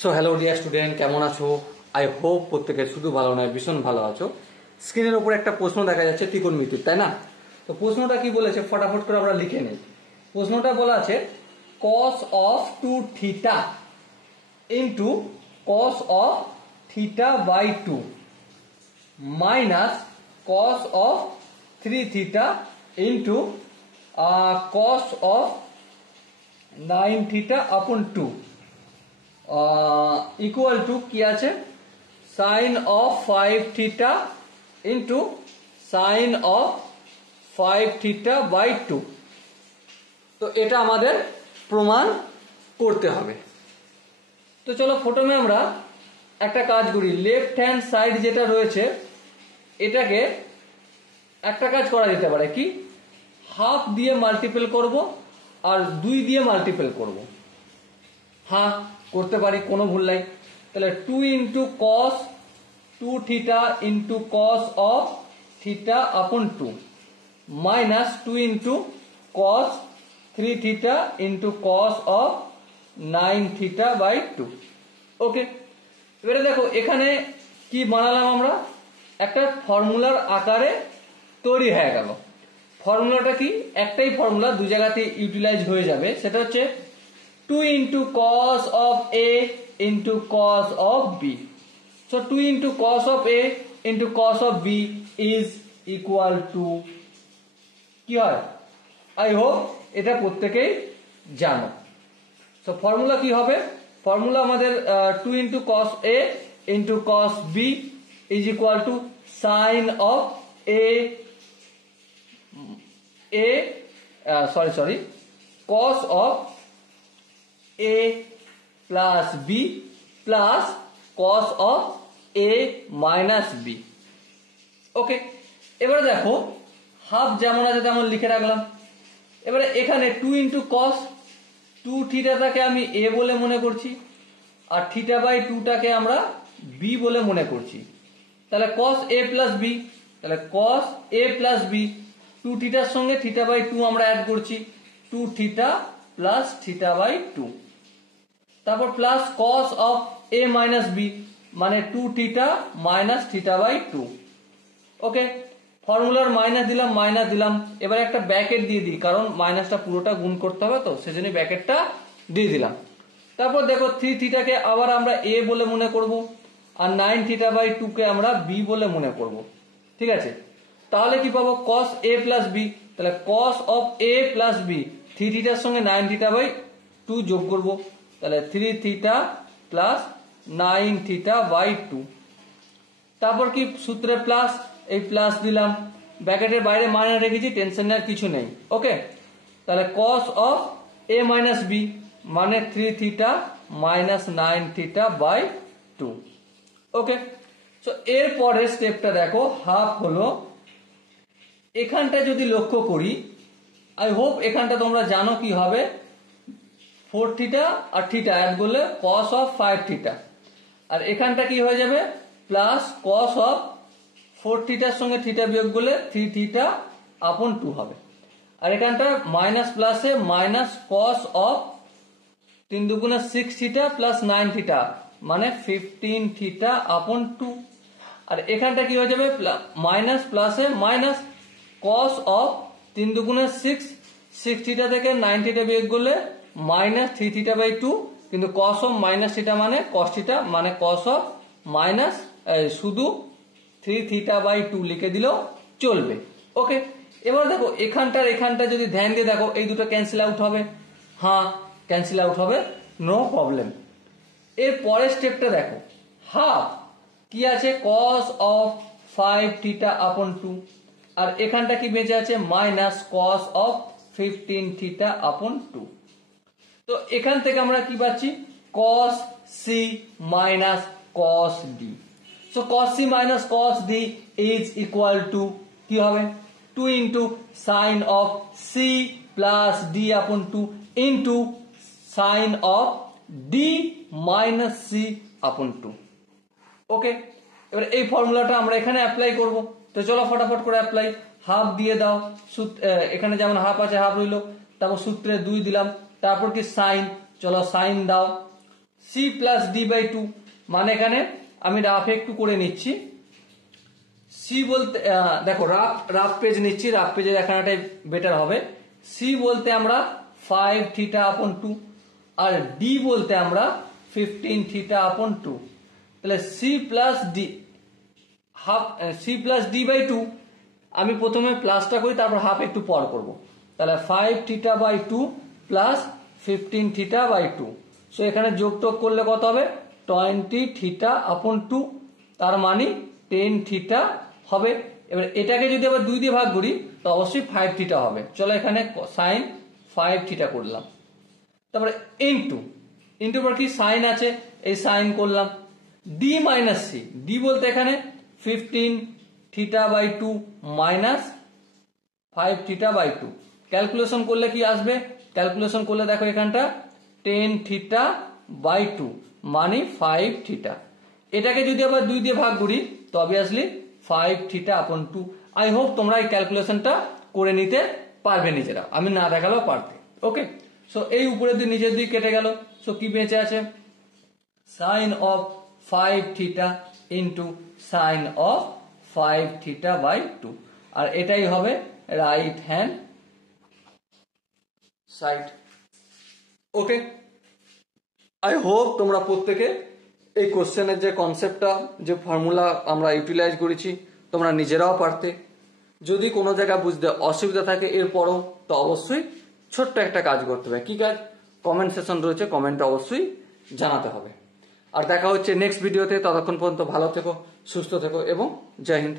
So hello dear student, কেমন আছো? I hope প্রত্যেকে শুধু ভালো নয়, ভীষণ ভালো আছো। স্ক্রিনের উপর একটা প্রশ্ন দেখা যাচ্ছে ত্রিকোণমিতির, তাই না? তো প্রশ্নটা কি বলেছে ফটাফট করে আমরা লিখে নিই। প্রশ্নটা বলা আছে cos of 2 theta into cos of theta by 2 minus cos of 3 theta into cos of 9 theta upon 2 equal to কি আছে, sine of 5 theta into sine of 5 theta by 2। তো এটা আমাদের প্রমাণ করতে হবে। তো চলো প্রথমে আমরা একটা কাজ করি। লেফট হ্যান্ড সাইড যেটা রয়েছে এটাকে একটা কাজ করা যেতে পারে, কি হাফ দিয়ে মাল্টিপল করব আর 2 দিয়ে মাল্টিপল করব। হ্যাঁ করতে পারি, কোনো ভুল নাই। তাহলে 2 into cos 2 theta into cos of theta upon 2 minus 2 into cos 3 theta into cos of 9 theta by 2। Okay, এবারে দেখো এখানে কি বানালাম আমরা, একটা ফর্মুলার আকারে তৈরি হয়ে গেল। ফর্মুলাটা কি, একটাই ফর্মুলা, দু জায়গাতে ইউটিলাইজ হয়ে যাবে। সেটা হচ্ছে 2 into cos of A into cos of B. So 2 into cos of A into cos of B is equal to কি হয়, I hope এটা প্রত্যেকেই জানো। So ফর্মুলা কি হবে, ফর্মুলা আমাদের 2 into cos A into cos B is equal to sin of cos of A plus B plus cos of A minus B। ওকে, এবারে দেখো হাফ যেমন আছে তেমন লিখে রাখলাম। এবারে এখানে 2 ইন্টু কস 2 থিটাটাকে আমি A বলে মনে করছি আর থিটা বাই 2টাকে আমরা B বলে মনে করছি। তাহলে cos A plus B, তাহলে cos A plus B 2 থিটার সঙ্গে থিটা বাই 2 আমরা অ্যাড করছি, 2 থিটা প্লাস থিটা বাই 2। তারপর plus cos of A minus B মানে 2 theta minus theta by 2। Okay, ফর্মুলার মাইনাস দিলাম। এবার একটা ব্র্যাকেট দিয়ে দিই, কারণ মাইনাসটা পুরোটা গুণ করতে হবে, তো সেজন্য ব্র্যাকেটটা দিয়ে দিলাম। তারপর দেখো 3 থিটাকে আবার আমরা A বলে মনে করব আর 9 থিটা বাই 2 কে আমরা B বলে মনে করব। ঠিক আছে, তাহলে কি পাবো, cos A প্লাস B, তাহলে cos of A plus B 3 থিটার সঙ্গে 9 থিটা বাই 2 যোগ করব, তাহলে 3 থিটা প্লাস 9 থিটা বাই 2। তারপর কি সূত্রে প্লাস, এই প্লাস দিলাম, ব্র্যাকেটের বাইরে মাইনাস রেখেছি, টেনশন নেওয়ার কিছু নেই। ওকে, তাহলে cos of A minus B মানে 3 theta minus 9 theta by 2। Okay, so এর পরের স্টেপটা দেখো, হাফ হলো এখানটা যদি লক্ষ্য করি, আই হোপ এখানটা তোমরা জানো কি হবে, 4 থিটা আর থিটা অ্যাড করলে cos অফ 5 থিটা, আর এখানটা কি হয়ে যাবে প্লাস cos অফ 4 থিটার সঙ্গে থিটা বিয়োগ করলে 3 থিটা আপন 2 হবে। আর এখানটা মাইনাস প্লাসে মাইনাস cos অফ 3 দুগুণে 6 থিটা প্লাস 9 থিটা মানে 15 থিটা আপন 2। আর এখানটা কি হয়ে যাবে, মাইনাস প্লাসে মাইনাস cos অফ 3 দুগুণে 6 থিটা থেকে 9 থিটা বিয়োগ করলে মাইনাস 3 থিটা বাই 2, কিন্তু cos অফ মাইনাস থিটা মানে cos থিটা মানে cos অফ মাইনাস শুধু 3 থিটা বাই 2 লিখে দিলেও চলবে। ওকে, এবার দেখো এখানটা যদি ধ্যান দিয়ে দেখো, এই দুটো ক্যান্সেল আউট হবে, হ্যাঁ ক্যান্সেল আউট হবে, নো প্রবলেম। এর পরের স্টেপটা দেখো, হাফ কি আছে cos অফ 5 থিটা আপন 2, আর এখানটা কি বেঁচে আছে minus cos of 15 theta upon 2। তো এখান থেকে আমরা কি পাচ্ছি, cos C minus cos D। So cos C minus cos D is equal to কি হবে, 2 into sin of C plus D upon 2 into sin of D minus C upon 2। ওকে, এবার এই ফর্মুলাটা আমরা এখানে অ্যাপ্লাই করব। তো চলো ফটাফট করে অ্যাপ্লাই, হাফ দিয়ে দাও, এখানে যেমন হাফ আছে হাফ রইলো, তারপর সূত্রে 2 দিলাম, তারপর কি সাইন, চলো সাইন দাও, C plus D by two, মানে এখানে আমি রাফ একটু করে নিচ্ছি। সি বলতে দেখো রাফ পেজ নিচ্ছি, রাফ পেজে দেখানোটাই বেটার হবে। সি বলতে আমরা 5 থিটা আপন 2, আর ডি বলতে আমরা 15 থিটা আপন 2। তাহলে সি প্লাস ডি বাই 2, আমি প্রথমে প্লাসটা করি, তারপর হাফ একটু পর করব। তাহলে 5 theta by 2 plus 15 theta by 2। So এখানে যোগটোগ করলে কত হবে? 20 থিটা আপন 2, তার মানে 10 থিটা হবে। এবার এটাকে যদি আবার 2 দিয়ে ভাগ করি তো অবশ্যই 5 থিটা হবে। চলো এখানে সাইন 5 থিটা করলাম। তারপরে ইন্টু পর কি সাইন আছে, এই সাইন করলাম। ডি মাইনাস সি, ডি বলতে এখানে 15 theta by 2 minus 5 theta by 2। Calculation করলে কি আসবে? ক্যালকুলেশন করলে দেখো এখানটা 10 থিটা বাই 2 মানে 5 থিটা। এটাকে যদি আবার 2 দিয়ে ভাগ করি তো obviously 5 theta upon 2। I hope তোমরা এই ক্যালকুলেশনটা করে নিতে পারবে নিজেরা, আমি না দেখালেও পারবে। ওকে, সো এই উপরের দিকে নিচের দিকে কেটে গেল। সো কি বেঁচে আছে? Sine of 5 theta into sine of 5 theta by 2, আর এটাই হবে right hand side. Okay, I hope তোমরা প্রত্যেকে এই কোশ্চেনের যে কনসেপ্টটা, যে ফর্মুলা আমরা ইউটিলাইজ করেছি, তোমরা নিজেরাও পারতে। যদি কোনো জায়গায় বুঝতে অসুবিধা থাকে এরপরও, তো অবশ্যই ছোট্ট একটা কাজ করতে হবে। কি কাজ? কমেন্ট সেকশন রয়েছে, কমেন্টে অবশ্যই জানাতে হবে। আর দেখা হচ্ছে নেক্সট ভিডিওতে। ততক্ষণ পর্যন্ত ভালো থেকো, সুস্থ থেকো এবং জয় হিন্দ।